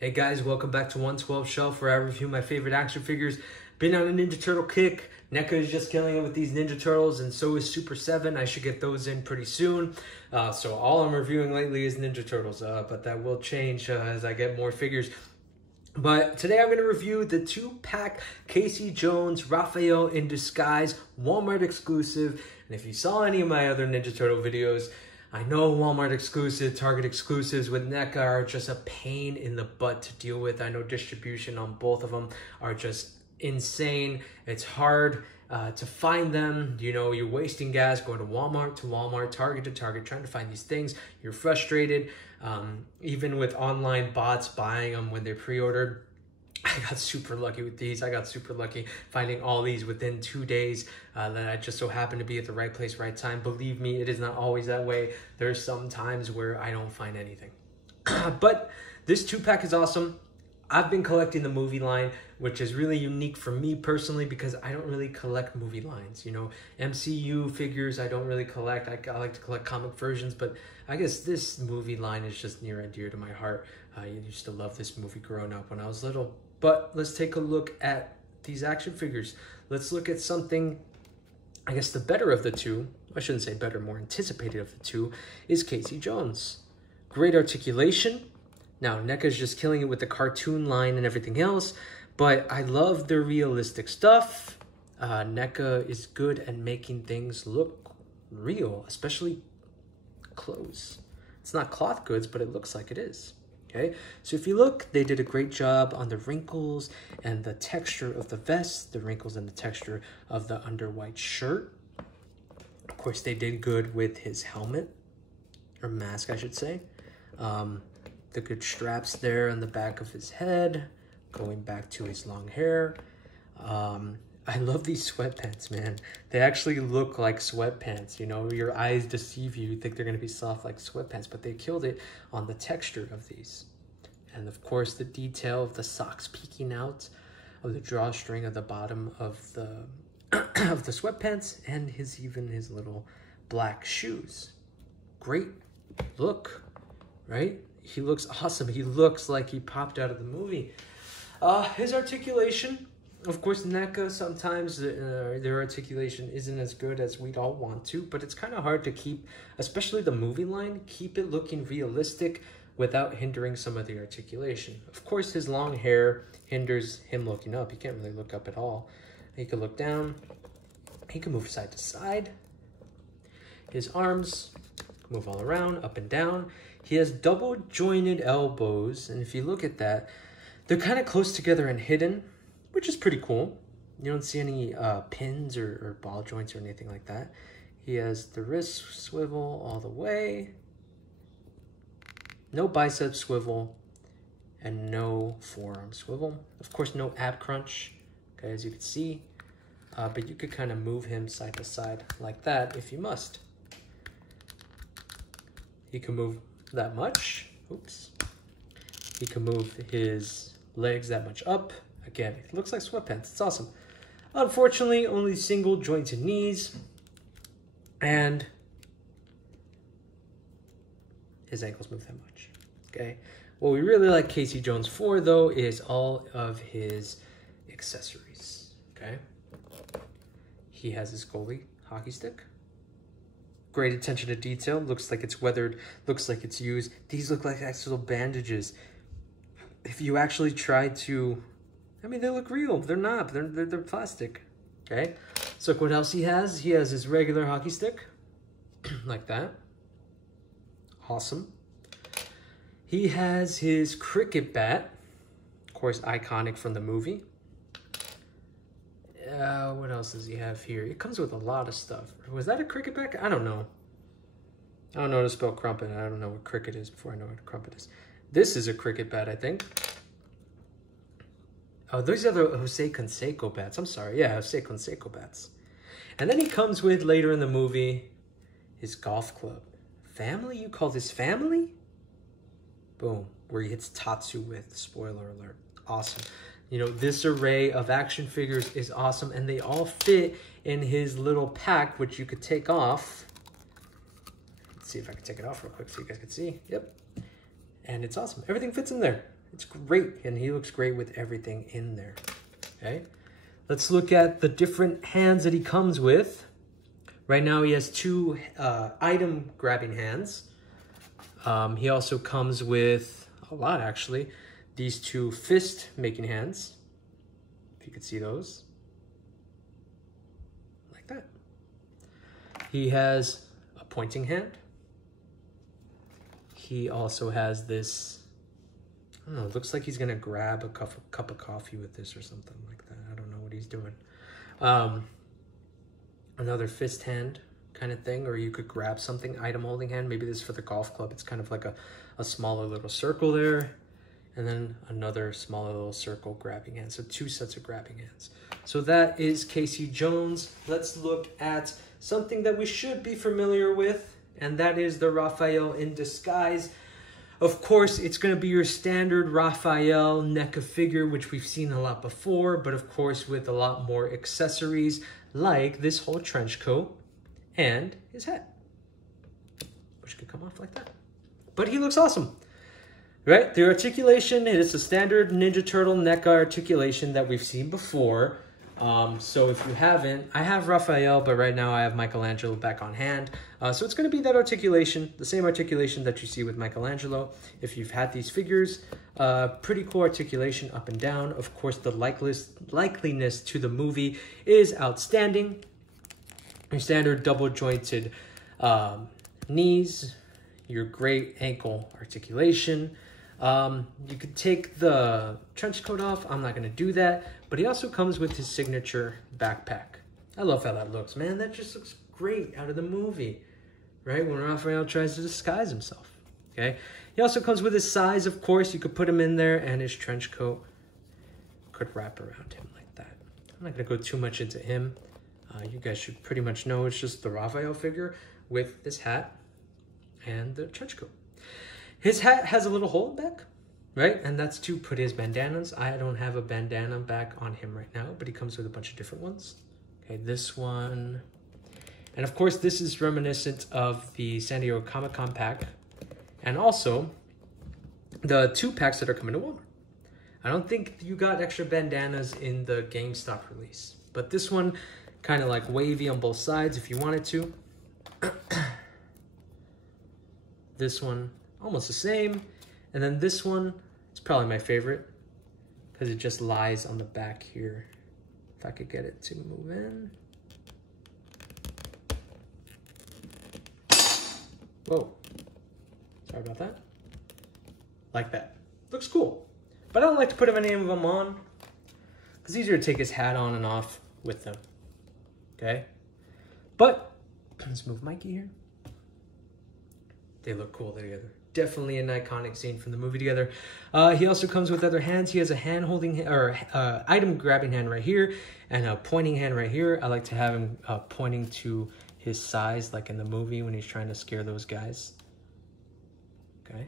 Hey guys, welcome back to 112 Shelf, where I review my favorite action figures. Been on a Ninja Turtle kick. NECA is just killing it with these Ninja Turtles, and so is Super 7. I should get those in pretty soon. So all I'm reviewing lately is Ninja Turtles, but that will change as I get more figures. But today I'm going to review the 2-pack Casey Jones Raphael in Disguise Walmart exclusive. And if you saw any of my other Ninja Turtle videos, I know Walmart exclusive, Target exclusives with NECA are just a pain in the butt to deal with. I know distribution on both of them are just insane. It's hard to find them. You know, you're wasting gas going to Walmart, Target to Target, trying to find these things. You're frustrated. Even with online bots buying them when they're pre-ordered. I got super lucky with these. I got super lucky finding all these within 2 days that I just so happened to be at the right place, right time. Believe me, it is not always that way. There's some times where I don't find anything. But this 2-pack is awesome. I've been collecting the movie line, which is really unique for me personally because I don't really collect movie lines. You know, MCU figures I don't really collect. I like to collect comic versions, but I guess this movie line is just near and dear to my heart. I used to love this movie growing up when I was little. But let's take a look at these action figures. Let's look at something, I guess the better of the two, I shouldn't say better, more anticipated of the two, is Casey Jones. Great articulation. Now, NECA is just killing it with the cartoon line and everything else, but I love the realistic stuff. NECA is good at making things look real, especially clothes. It's not cloth goods, but it looks like it is. Okay, so if you look, they did a great job on the wrinkles and the texture of the vest, the wrinkles and the texture of the under white shirt. Of course, they did good with his helmet, or mask, I should say. The good straps there on the back of his head, going back to his long hair. I love these sweatpants, man. They actually look like sweatpants. You know, your eyes deceive you. You think they're going to be soft like sweatpants, but they killed it on the texture of these. And of course, the detail of the socks peeking out, of the drawstring at the bottom of the of the sweatpants, and even his little black shoes. Great look, right? He looks awesome. He looks like he popped out of the movie. His articulation. Of course, NECA, sometimes their articulation isn't as good as we'd all want to, but it's kind of hard to keep, especially the movie line, keep it looking realistic without hindering some of the articulation. Of course, his long hair hinders him looking up. He can't really look up at all. He can look down. He can move side to side. His arms move all around, up and down. He has double jointed elbows, and if you look at that, they're kind of close together and hidden, which is pretty cool. You don't see any pins or ball joints or anything like that. He has the wrist swivel all the way. No bicep swivel and no forearm swivel. Of course, no ab crunch, okay, as you can see. But you could kind of move him side to side like that if you must. He can move that much. Oops. He can move his legs that much up. Again, it looks like sweatpants. It's awesome. Unfortunately, only single jointed knees. And his ankles move that much. Okay. What we really like Casey Jones for, though, is all of his accessories. Okay. He has his goalie hockey stick. Great attention to detail. Looks like it's weathered. Looks like it's used. These look like actual bandages. If you actually try to... I mean, they look real. They're not. They're plastic. Okay. So look what else he has. He has his regular hockey stick. Like that. Awesome. He has his cricket bat. Of course, iconic from the movie. What else does he have here? It comes with a lot of stuff. Was that a cricket bat? I don't know. I don't know how to spell crumpet. I don't know what cricket is before I know what a crumpet is. This is a cricket bat, I think. Oh, those are the Jose Canseco bats. I'm sorry. Yeah, Jose Canseco bats. And then he comes with, later in the movie, his golf club. Family? You call this family? Boom. Where he hits Tatsu with. Spoiler alert. Awesome. You know, this array of action figures is awesome. And they all fit in his little pack, which you could take off. Let's see if I can take it off real quick so you guys can see. Yep. And it's awesome. Everything fits in there. It's great, and he looks great with everything in there. Okay, let's look at the different hands that he comes with. Right now he has 2 item grabbing hands. He also comes with a lot, actually. These 2 fist making hands, if you could see those, like that. He has a pointing hand. He also has this, I don't know, it looks like he's gonna grab a cup of coffee with this or something like that. I don't know what he's doing. Another fist hand kind of thing, or you could grab something, item holding hand. Maybe this is for the golf club. It's kind of like a smaller little circle there. And then another smaller little circle grabbing hand. So 2 sets of grabbing hands. So that is Casey Jones. Let's look at something that we should be familiar with, and that is the Raphael in disguise. Of course, it's going to be your standard Raphael NECA figure, which we've seen a lot before, but of course with a lot more accessories, like this whole trench coat and his hat, which could come off like that. But he looks awesome, right? The articulation is a standard Ninja Turtle NECA articulation that we've seen before. So if you haven't, I have Raphael, but right now I have Michelangelo back on hand. So it's going to be that articulation, the same articulation that you see with Michelangelo. If you've had these figures, pretty cool articulation up and down. Of course, the likeliness to the movie is outstanding. Your standard double jointed knees, your great ankle articulation. You could take the trench coat off. I'm not going to do that. But he also comes with his signature backpack. I love how that looks, man. That just looks great out of the movie, right? When Raphael tries to disguise himself, okay? He also comes with his size, of course. You could put him in there, and his trench coat could wrap around him like that. I'm not going to go too much into him. You guys should pretty much know it's just the Raphael figure with this hat and the trench coat. His hat has a little hole back, right? And that's to put his bandanas. I don't have a bandana back on him right now, but he comes with a bunch of different ones. Okay, this one. And of course, this is reminiscent of the San Diego Comic-Con pack. And also, the 2 packs that are coming to Walmart. I don't think you got extra bandanas in the GameStop release. But this one, kind of like wavy on both sides if you wanted to. This one, almost the same. And then this one is probably my favorite because it just lies on the back here. If I could get it to move in. Whoa, sorry about that. Like that, looks cool. But I don't like to put any of them on because it's easier to take his hat on and off with them, okay? But let's move Mikey here. They look cool together. Definitely an iconic scene from the movie together. He also comes with other hands. He has a hand holding or item grabbing hand right here and a pointing hand right here. I like to have him pointing to his size, like in the movie when he's trying to scare those guys. Okay.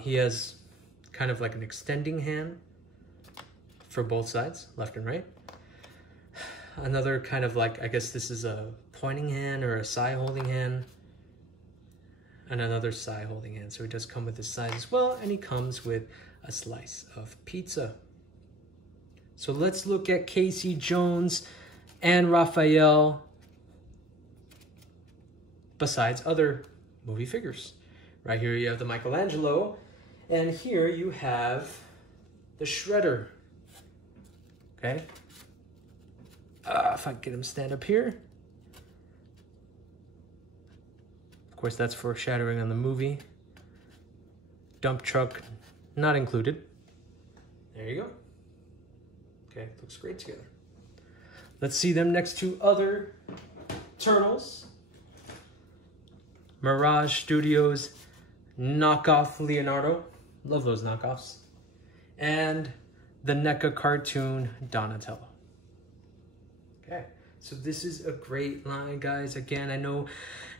He has kind of like an extending hand for both sides, left and right. Another kind of like, I guess this is a pointing hand or a side holding hand. And another side holding hand. So he does come with his size as well, and he comes with a slice of pizza. So let's look at Casey Jones and Raphael besides other movie figures. Right here you have the Michelangelo, and here you have the Shredder. Okay. If I can get him to stand up here. Of course, that's foreshadowing on the movie. Dump truck not included. There you go. Okay, looks great together. Let's see them next to other turtles. Mirage Studios knockoff Leonardo. Love those knockoffs. And the NECA cartoon Donatello. Okay, so this is a great line, guys. Again, I know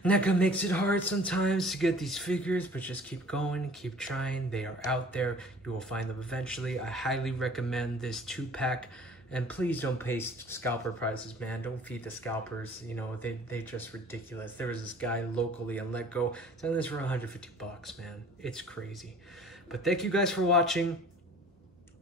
NECA makes it hard sometimes to get these figures, but just keep going, keep trying. They are out there. You will find them eventually. I highly recommend this 2-pack And please don't pay scalper prices, man. Don't feed the scalpers. You know, they just ridiculous. There was this guy locally on Let Go selling this for 150 bucks, man. It's crazy. But thank you guys for watching.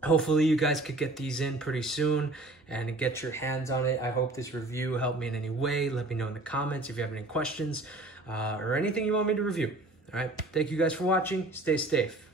Hopefully you guys could get these in pretty soon and get your hands on it. I hope this review helped me in any way. Let me know in the comments if you have any questions or anything you want me to review. All right. Thank you guys for watching. Stay safe.